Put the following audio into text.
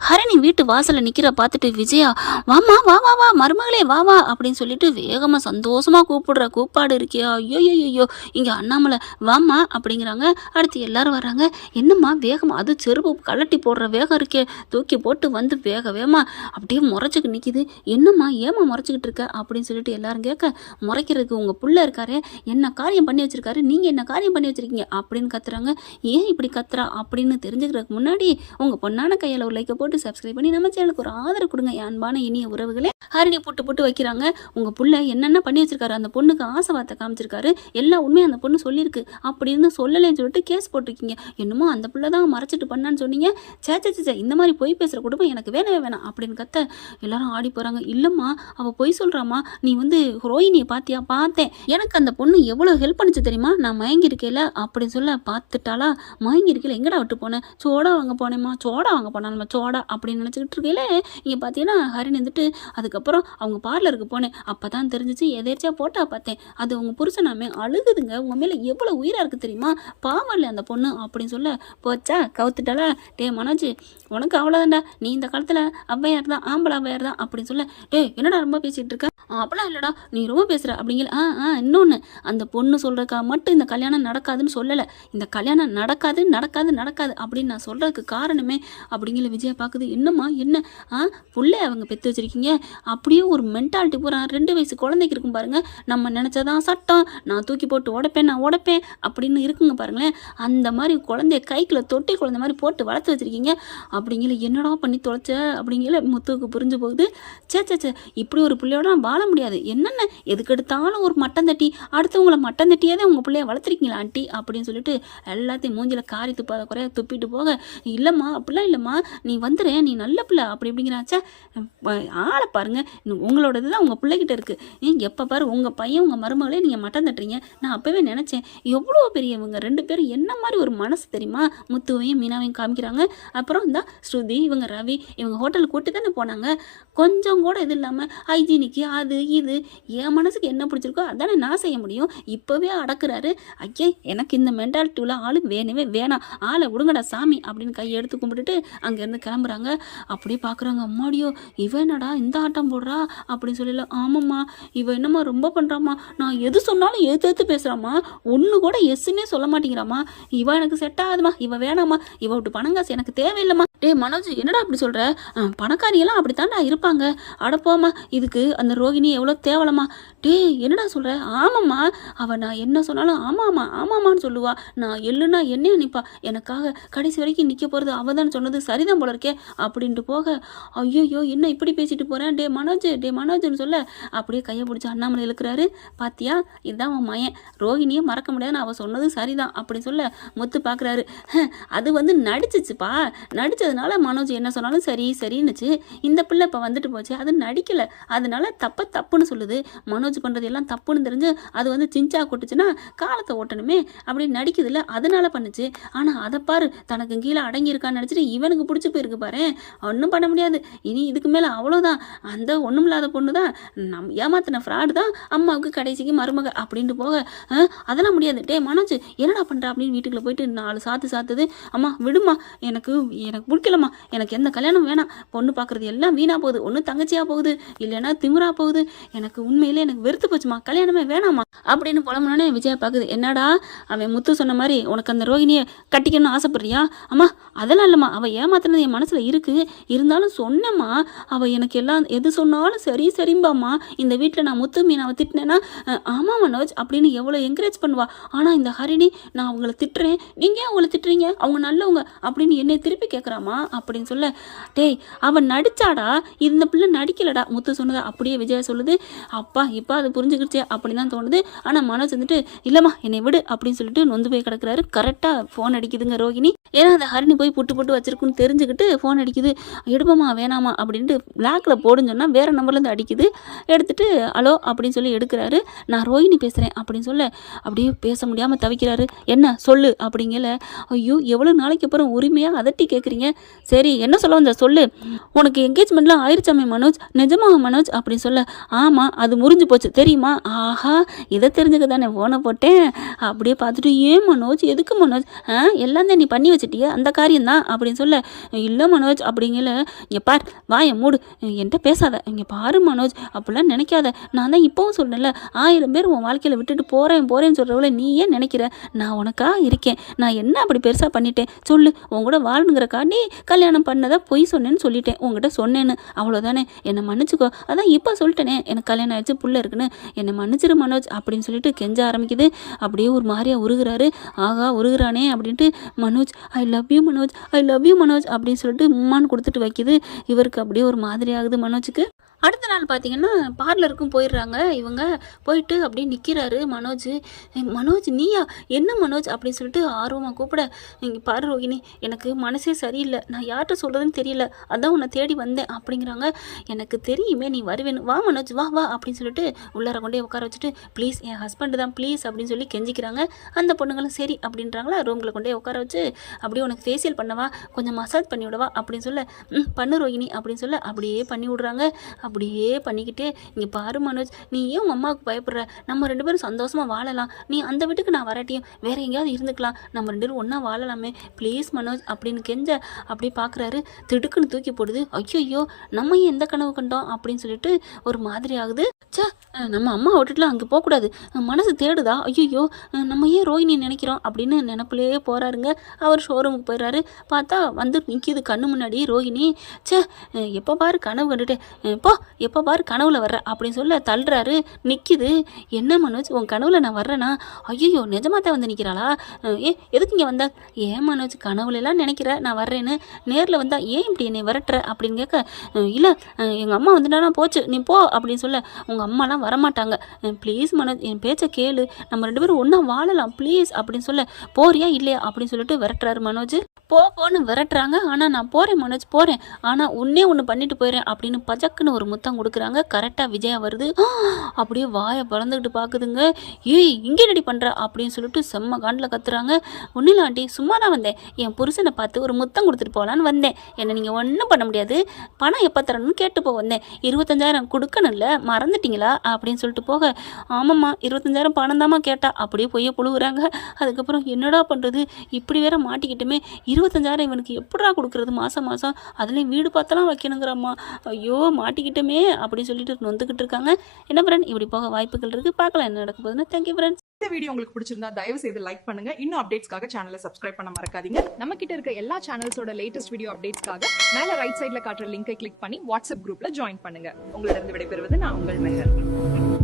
ஹரணி வீட்டு வாசல்ல நிக்கிற பார்த்துட்டு விஜயா, வாமா வா வா வா மருமகளே வா வா அப்படின்னு சொல்லிட்டு வேகமா சந்தோஷமா கூப்பிடுற கூப்பாடு இருக்கியா, ஐயோ ஐயோ இங்க அண்ணாமலை வாமா அப்படிங்கிறாங்க. அடுத்து எல்லாரும் வர்றாங்க. என்னம்மா வேகமா, அது செருப்பு கலட்டி போடுற வேகம் இருக்கே, தூக்கி போட்டு வந்து வேக வேகமா அப்படியே முறைச்சிக்கு நிக்குது. என்னம்மா ஏமா முறைச்சிக்கிட்டு இருக்க அப்படின்னு சொல்லிட்டு எல்லாரும் கேட்க, முறைக்கிறதுக்கு உங்க புள்ள இருக்காரு, என்ன காரியம் பண்ணி வச்சிருக்காரு, நீங்க என்ன காரியம் பண்ணி வச்சிருக்கீங்க அப்படின்னு கத்துறாங்க. ஏன் இப்படி கத்துறா அப்படின்னு தெரிஞ்சுக்கிறதுக்கு முன்னாடி உங்க பொண்ணான கையில ஒரு லைக்கை போட்டு சப்ஸ்கிரைப் பண்ணி நம்ம சேனலுக்கு ஒரு ஆதரவு கொடுங்க என் அன்பான இனிய உறவுகளே. ஹரிணி போட்டு போட்டு வைக்கிறாங்க. உங்க புள்ள என்னென்ன பண்ணி வச்சிருக்காரு, அந்த பொண்ணுக்கு ஆசை வார்த்தை காமிச்சிருக்காரு, எல்லா உண்மையும் அந்த பொண்ணு சொல்லியிருக்கு அப்படின்னு சொல்லலைன்னு சொல்லிட்டு கேஸ் போட்டிருக்கீங்க. என்னமோ அந்த புள்ள தான் மறைச்சிட்டு பண்ணான்னு சொன்னீங்க. சே இந்த மாதிரி பொய் பேசுற குடும்பம் எனக்கு வேணவே வேணாம் அப்படின்னு கத்த எல்லாரும் ஆடி போறாங்க. இல்லம்மா அவ பொய் சொல்றாமா, நீ வந்து ரோஹிணியை பாத்தியா, பார்த்தேன், எனக்கு அந்த பொண்ணு எவ்வளவு ஹெல்ப் பண்ணிச்சு தெரியுமா, நான் மயங்கி இருக்கேல அப்படின்னு சொல்ல, பார்த்துட்டாளா, மயங்கி இருக்கல எங்கடா விட்டு போனேன், சோடா வாங்க போனேம்மா, சோடா வாங்க போனா நம்ம சோடா அப்படின்னு நினச்சிக்கிட்டு இருக்கையில இங்கே பார்த்தீங்கன்னா ஹரிணி வந்துட்டு, அதுக்கப்புறம் அவங்க பார்லருக்கு போனேன், அப்போ தான் தெரிஞ்சிச்சு, எதேர்ச்சியாக போட்டா பார்த்தேன், அது உங்க புருஷனாமே அழுகுதுங்க, உங்கள் மேலே எவ்வளோ உயிராக இருக்குது தெரியுமா, பாவம் இல்லை அந்த பொண்ணு அப்படின்னு சொல்ல, போச்சா கவுத்துட்டாளா, டே மனோஜ் உனக்கு அவ்வளோதான்டா, நீ இந்த காலத்தில் ஔவையார் தான், ஆம்பளை ஔவையார் தான் அப்படின்னு சொல்ல, டே என்னடா ரொம்ப பேசிகிட்டு இருக்க, அப்படிலாம் இல்லைடா நீ ரொம்ப பேசுகிற அப்படிங்கிற. இன்னொன்று, அந்த பொண்ணு சொல்கிறக்கா மட்டும் இந்த கல்யாணம் நடக்காதுன்னு சொல்லலை, இந்த கல்யாணம் நடக்காது நடக்காது நடக்காது அப்படின்னு நான் சொல்கிறதுக்கு காரணமே அப்படிங்கிற. விஜயா பார்க்குது, என்னம்மா என்ன புள்ளை அவங்க பெற்று வச்சிருக்கீங்க, அப்படியே ஒரு மென்டாலிட்டி பூரா 2 வயசு குழந்தைக்கு இருக்கும் பாருங்க, நம்ம நினச்சதான் சட்டம், நான் தூக்கி போட்டு உடைப்பேன் நான் உடைப்பேன் அப்படின்னு இருக்குங்க பாருங்களேன், அந்த மாதிரி குழந்தைய கைக்குள்ள தொட்டி குழந்தை மாதிரி போட்டு வளர்த்து வச்சிருக்கீங்க அப்படிங்கிற. என்னடா பண்ணி தொலைச்ச அப்படிங்கிற முத்துவுக்கு புரிஞ்சு போகுது. சே இப்படி ஒரு பிள்ளையோட நான் வாழ முடியாது, என்னென்ன எதுக்கு எடுத்தாலும் ஒரு மட்டம் தட்டி அடுத்தவங்களை மட்டம் தட்டியே தான் உங்கள் பிள்ளைய வளர்த்துருக்கீங்களா ஆண்டி அப்படின்னு சொல்லிட்டு எல்லாத்தையும் மூஞ்சில காரி துப்பாத குறையா துப்பிட்டு போக, இல்லைம்மா அப்படிலாம் இல்லைம்மா, நீ வந்துடுறேன், நீ நல்ல பிள்ளை அப்படி இப்படிங்கிறாச்சா, ஆளை பாருங்க, உங்களோட இதுதான் உங்கள் பிள்ளைகிட்ட இருக்குது, எப்போ பாரு உங்கள் பையன் உங்கள் மருமகளே நீங்கள் மட்டம் தட்டுறீங்க, நான் அப்போவே நினச்சேன் எவ்வளோ பெரியவங்க 2 பேரும் என்ன மாதிரி ஒரு மனசு தெரியுமா, முத்துவையும் மீனாவையும் காமிக்கிறாங்க. அப்புறம் இந்த ஸ்ருதி இவங்க ரவி இவங்க ஹோட்டலுக்கு கூட்டி தானே போனாங்க, கொஞ்சம் கூட இது இல்லாமல் ஹைஜீனிக்கு அது இது, என் மனசுக்கு என்ன பிடிச்சிருக்கோ அதானே நான் செய்ய முடியும், இப்போவே அடக்குறாரு. ஐயே எனக்கு இந்த மென்டாலிட்டி உள்ள ஆளு வேணவே வேணாம், ஆளை விடுங்கடா சாமி அப்படின்னு கையை எடுத்து கும்பிட்டுட்டு அங்கேருந்து கிளம்புறாங்க. அப்படியே பார்க்குறாங்க, அம்மாடியோ இவ என்னடா இந்த ஆட்டம் போடுறா அப்படின்னு சொல்லல. ஆமாம்மா இவ என்னம்மா ரொம்ப பண்ணுறாம்மா, நான் எது சொன்னாலும் எதிர்த்து பேசுகிறாம்மா, ஒன்று கூட எஸ்ன்னே சொல்ல மாட்டேங்கிறாம்மா, இவ எனக்கு செட் ஆகுதுமா, இவ வேணாம்மா, இவ விட்டு பணங்காசு எனக்கு தேவையில்லைம்மா. டே மனோஜ் என்னடா அப்படி சொல்கிற, பணக்காரியெல்லாம் அப்படித்தாண்டா இருப்பாங்க, அடப்போம்மா இதுக்கு அந்த ரோகிணி எவ்வளோ தேவலம்மா. டே என்னடா சொல்கிற, ஆமாம்மா அவள் நான் என்ன சொன்னாலும் ஆமாம்மான்னு சொல்லுவா, நான் எள்ளுனா என்ன நினைப்பா, எனக்காக கடைசி வரைக்கும் நிற்க போகிறது அவள் தான் சொன்னது சரிதான் போல இருக்கே அப்படின்ட்டு போக, ஐயோ என்ன இப்படி பேசிட்டு போகிறேன், டே மனோஜ்னு சொல்ல அப்படியே கையை பிடிச்சி அண்ணாமலை இழுக்கிறாரு. பாத்தியா இதுதான் அவன் மயன், ரோகிணியே மறக்க முடியாதுன்னு அவள் சொன்னது சரிதான் அப்படின்னு சொல்ல முத்து பார்க்குறாரு. அது வந்து நடிச்சிச்சுப்பா, நடித்ததுனால மனோஜ் என்ன சொன்னாலும் சரின்னுச்சு, இந்த பிள்ளை இப்போ வந்துட்டு போச்சு, அது நடிக்கலை, அதனால தப்புன்னு சொல்லுது, மனோஜ் பண்ணுறது எல்லாம் தப்புன்னு தெரிஞ்சு அது வந்து சிஞ்சா கொட்டுச்சுன்னா காலத்தை ஓட்டணுமே அப்படி நடிக்குதுல்ல, அதனால பண்ணுச்சு. ஆனால் அதை பாரு தனக்கு கீழே அடங்கியிருக்கான்னு நினச்சிட்டு இவனுக்கு பிடிச்சி போயிருக்கு பாரு, ஒன்றும் பண்ண முடியாது, இனி இதுக்கு மேலே அவ்வளோதான், அந்த ஒன்றும் இல்லாத பொண்ணு தான் ஏமாத்தின ஃப்ராடு தான் அம்மாவுக்கு கடைசிக்கு மருமக அப்படின்ட்டு போக, அதெல்லாம் முடியாது. டே மனோஜ் என்னடா பண்ணுறா அப்படின்னு வீட்டுக்குள்ளே போயிட்டு 4 சாத்துது. அம்மா விடுமா, எனக்கு பிடிக்கலம்மா, எனக்கு எந்த கல்யாணம் வேணாம், பொண்ணு பார்க்குறது எல்லாம் வீணாக போகுது, ஒன்று தங்கச்சியாக போகுது இல்லைன்னா திமிரா போகுது, எனக்கு உண்மையிலே எனக்கு வெறுத்து போச்சுமா, கல்யாணமே வேணாமா அப்படின்னு புலம்புனோடனே விஜயா பார்க்குது. என்னடா அவன் முத்து சொன்ன மாதிரி உனக்கு அந்த ரோகிணியை கட்டிக்கணும்னு ஆசைப்படுறியா, அம்மா அதெல்லாம் இல்லைம்மா, அவள் ஏமாத்தினது என் மனசில் இருக்குது, இருந்தாலும் சொன்னேம்மா, அவள் எனக்கு எல்லாம் எது சொன்னாலும் சரிம்பாம்மா, இந்த வீட்டில் நான் முத்து மீனாவை திட்டினேன்னா ஆமாம் மனோஜ் அப்படின்னு எவ்வளோ என்கரேஜ் பண்ணுவா, ஆனால் இந்த ஹரிணி நான் அவங்கள திட்டுறேன், நீங்கள் ஏன் அவங்கள திட்டுறீங்க, அவங்க நல்லவங்க அப்படின்னு என்னை திருப்பி கேட்குறாமா அப்படின்னு சொல்ல, டேய் அவன் நடிச்சாடா, இந்த பிள்ளை நடிக்கலடா முத்து சொன்னதா அப்படியே விஜயா சொல்லுது. அப்பா இப்போ அது புரிஞ்சுக்கிடுச்சே அப்படின்னு தான் தோணுது. ஆனால் மனோஜ் வந்துட்டு இல்லைம்மா என்னை விடு அப்படின்னு சொல்லிட்டு நொந்து போய் கிடக்குறாரு. கரெக்டாக ஃபோன் அடிக்குதுங்க ரோகிணி, ஏன்னா அந்த ஹரிணி போய் புட்டு வச்சிருக்குன்னு தெரிஞ்சுக்கிட்டு ஃபோன் அடிக்குது. எடுப்போமா வேணாமா அப்படின்ட்டு பிளாக்ல போடுன்னு சொன்னால் வேற நம்பர்லேருந்து அடிக்குது. எடுத்துட்டு ஹலோ அப்படின்னு சொல்லி எடுக்கிறாரு. நான் ரோஹிணி பேசுகிறேன் அப்படின்னு சொல்ல அப்படியே பேச முடியாமல் தவிக்கிறாரு. என்ன சொல்லு அப்படிங்கல. ஐயோ எவ்வளோ நாளைக்கு அப்புறம் உரிமையாக அதட்டி கேட்குறீங்க, சரி என்ன சொல்ல வந்த சொல்லு, உனக்கு என்கேஜ்மெண்ட்லாம் ஆயிடுச்சாமே மனோஜ், நிஜமாக மனோஜ் அப்படின்னு சொல்ல, ஆமாம் அது முறிஞ்சு போச்சு தெரியுமா, ஆஹா இதை தெரிஞ்சுக்க தானே ஃபோனை போட்டேன். அப்படியே பார்த்துட்டு, ஏன் மனோஜ், எதுக்கு மனோஜ், எல்லாம் தான் நீ பண்ணி வச்சிட்டிய அந்த காரியம்தான் அப்படின்னு சொல்ல, இல்லை மனோஜ் அப்படிங்கல, இங்கே பார் வாயை மூடு, என்கிட்ட பேசாத, இங்கே பாரு மனோஜ், அப்படிலாம் நினைக்காத, நான் தான் இப்போவும் சொன்னேன்ல, 1000 பேர் உன் வாழ்க்கையில் விட்டுட்டு போகிறேன்னு சொல்கிறவள நீ ஏன் நினைக்கிற, நான் உனக்கா இருக்கேன், நான் என்ன அப்படி பெருசாக பண்ணிட்டேன் சொல்லு, உன் கூட வாழணுங்கிறக்காண்டி கல்யாணம் பண்ணதை பொய் சொன்னேன்னு சொல்லிட்டேன், உங்ககிட்ட சொன்னேன்னு, அவ்வளோதானே, என்னை மன்னிச்சுக்கோ, அதான் இப்போ சொல்லிட்டேனே எனக்கு கல்யாணம் ஆயிடுச்சு புள்ள இருக்குன்னு, என்னை மன்னிச்சிரு மனோஜ் அப்படின்னு சொல்லிட்டு கெஞ்ச ஆரம்பிக்குது. அப்படியே ஒரு மாதிரியா உருகுறாரு. ஆகா உருகுறானே அப்படின்ட்டு, Manoj I love you Manoj, I love you Manoj அப்படின்னு சொல்லிட்டு உம்மான்னு கொடுத்துட்டு வைக்குது. இவருக்கு அப்படியே ஒரு மாதிரி ஆகுது மனோஜுக்கு. அடுத்த நாள் பார்த்தீங்கன்னா பார்லருக்கும் போயிடுறாங்க. இவங்க போயிட்டு அப்படியே நிற்கிறாரு மனோஜ். மனோஜ் நீயா, என்ன மனோஜ் அப்படின்னு சொல்லிட்டு ஆர்வமாக கூப்பிட, இங்கே பாரு ரோகிணி, எனக்கு மனசே சரியில்லை, நான் யார்கிட்ட சொல்கிறதுன்னு தெரியல, அதான் உன்னை தேடி வந்தேன் அப்படிங்கிறாங்க. எனக்கு தெரியுமே நீ வருவேன்னு, வா மனோஜ் வா வா அப்படின்னு சொல்லிட்டு உள்ளார கொண்டே உட்கார வச்சுட்டு, ப்ளீஸ் என் ஹஸ்பண்டு தான் ப்ளீஸ் அப்படின்னு சொல்லி கெஞ்சிக்கிறாங்க. அந்த பொண்ணுங்களும் சரி அப்படின்றாங்களா. ரூமில் கொண்டே உட்கார வச்சு, அப்படியே உனக்கு ஃபேஷியல் பண்ணவா, கொஞ்சம் மசாஜ் பண்ணி விடவா அப்படின்னு சொல்ல, பண்ணு ரோகிணி அப்படின்னு சொல்ல அப்படியே பண்ணி விடுறாங்க. அப்படியே பண்ணிக்கிட்டே, இங்கே பாரு மனோஜ், நீ ஏன் உங்கள் அம்மாவுக்கு பயப்படுற, நம்ம 2 பேரும் சந்தோஷமாக வாழலாம், நீ அந்த வீட்டுக்கு நான் வரட்டியும் வேற எங்கேயாவது இருந்துக்கலாம், நம்ம 2 பேரும் ஒன்றா வாழலாமே ப்ளீஸ் மனோஜ் அப்படின்னு கெஞ்ச, அப்படி பார்க்குறாரு. திடுக்குன்னு தூக்கி போடுது. ஐயோ நம்ம ஏன் எந்த கனவு கண்டோம் அப்படின்னு சொல்லிட்டு ஒரு மாதிரி ஆகுது. சே, நம்ம அம்மா விட்டுட்டுலாம் அங்கே போகக்கூடாது, மனசு தேடுதா, ஐயோ நம்ம ஏன் ரோஹிணி நினைக்கிறோம் அப்படின்னு நினப்பிலேயே போகிறாருங்க. அவர் ஷோரூமுக்கு போயிடுறாரு. பார்த்தா வந்து நிற்கிது கண்ணு முன்னாடி ரோஹிணி. சே, எப்போ பாரு கனவு கண்டுட்டு எப்போ பாரு கனவுல வர்ற அப்படின்னு சொல்ல தள்ளுறாரு. நிற்கிது. என்ன மனோஜ் உன் கனவுல நான் வர்றேனா, ஐயோ நிஜமா தான் வந்து நிற்கிறாளா, எதுக்கு இங்கே வந்தா, ஏன் மனோஜ் கனவுலலாம் நினைக்கிற நான் வர்றேன்னு, நேரில் வந்தா ஏன் இப்படி என்னை விரட்டுற அப்படின்னு கேட்க, இல்லை எங்கள் அம்மா வந்துட்டானா போச்சு நீ போ அப்படின்னு சொல்ல, உங்கள் அம்மாலாம் வரமாட்டாங்க, ப்ளீஸ் மனோஜ் என் பேச்சை கேளு, நம்ம 2 பேரும் ஒன்றா வாழலாம் ப்ளீஸ் அப்படின்னு சொல்ல, போறியா இல்லையா அப்படின்னு சொல்லிட்டு விரட்டுறாரு மனோஜ். போன்னு விரட்டுறாங்க. ஆனால் நான் போகிறேன் மனோஜ் போகிறேன், ஆனால் ஒன்று பண்ணிட்டு போயிடுறேன் அப்படின்னு பஜக்குன்னு ஒரு முத்தம் கொடுக்குறாங்க. கரெக்டாக விஜயா வருது. அப்படியே வாயை பறந்துக்கிட்டு பார்க்குதுங்க. ஏய் இங்கே ரெடி பண்ணுற அப்படின்னு சொல்லிட்டு செம்ம காண்டில் கத்துறாங்க. ஒன்றும் இல்லை ஆண்டி, சும்மா தான் வந்தேன், என் புருஷனை பார்த்து ஒரு முத்தம் கொடுத்துட்டு போகலான்னு வந்தேன், என்னை நீங்கள் ஒன்றும் பண்ண முடியாது, பணம் எப்போ தரணும்னு கேட்டு போக வந்தேன், 25,000 கொடுக்கணும்ல மறந்துட்டிங்களா அப்படின்னு சொல்லிட்டு போக, ஆமாம்மா 25,000 பணம் தாம்மா கேட்டா, அப்படியே பொய்ய புழுகுறாங்க. அதுக்கப்புறம் என்னடா பண்ணுறது, இப்படி வேற மாட்டிக்கிட்டுமே, 25,000 இவனுக்கு எப்படா கொடுக்குறது மாதம் மாதம், அதுலேயும் வீடு பார்த்தலாம் வைக்கணுங்கிறாம்மா, ஐயோ மாட்டிக்கிட்டோமே அப்படின்னு சொல்லிட்டு நொந்துக்கிட்டு இருக்காங்க. என்ன ஃப்ரெண்ட், இப்படி போக வாய்ப்புகள் இருக்குது, பார்க்கலாம் என்ன நடக்க போகுதுன்னு. Thank you friends. இந்த வீடியோ உங்களுக்கு பிடிச்சிருந்தா தயவு செய்து லைக் பண்ணுங்க. இன்னும் அப்டேட்ஸ்க்காக சேனலை சப்ஸ்கிரைப் பண்ண மறக்காதீங்க. நம்ம கிட்ட இருக்க எல்லா சேனல்ஸோட லேட்டஸ்ட் வீடியோ அப்டேட்ஸ்க்காக மேல ரைட் சைடுல காட்டுற லிங்கை கிளிக் பண்ணி வாட்ஸ்அப் குரூப்ல ஜாயின் பண்ணுங்க. உங்களிடம் விடைபெறுவது நான் உங்கள் மெஹர்.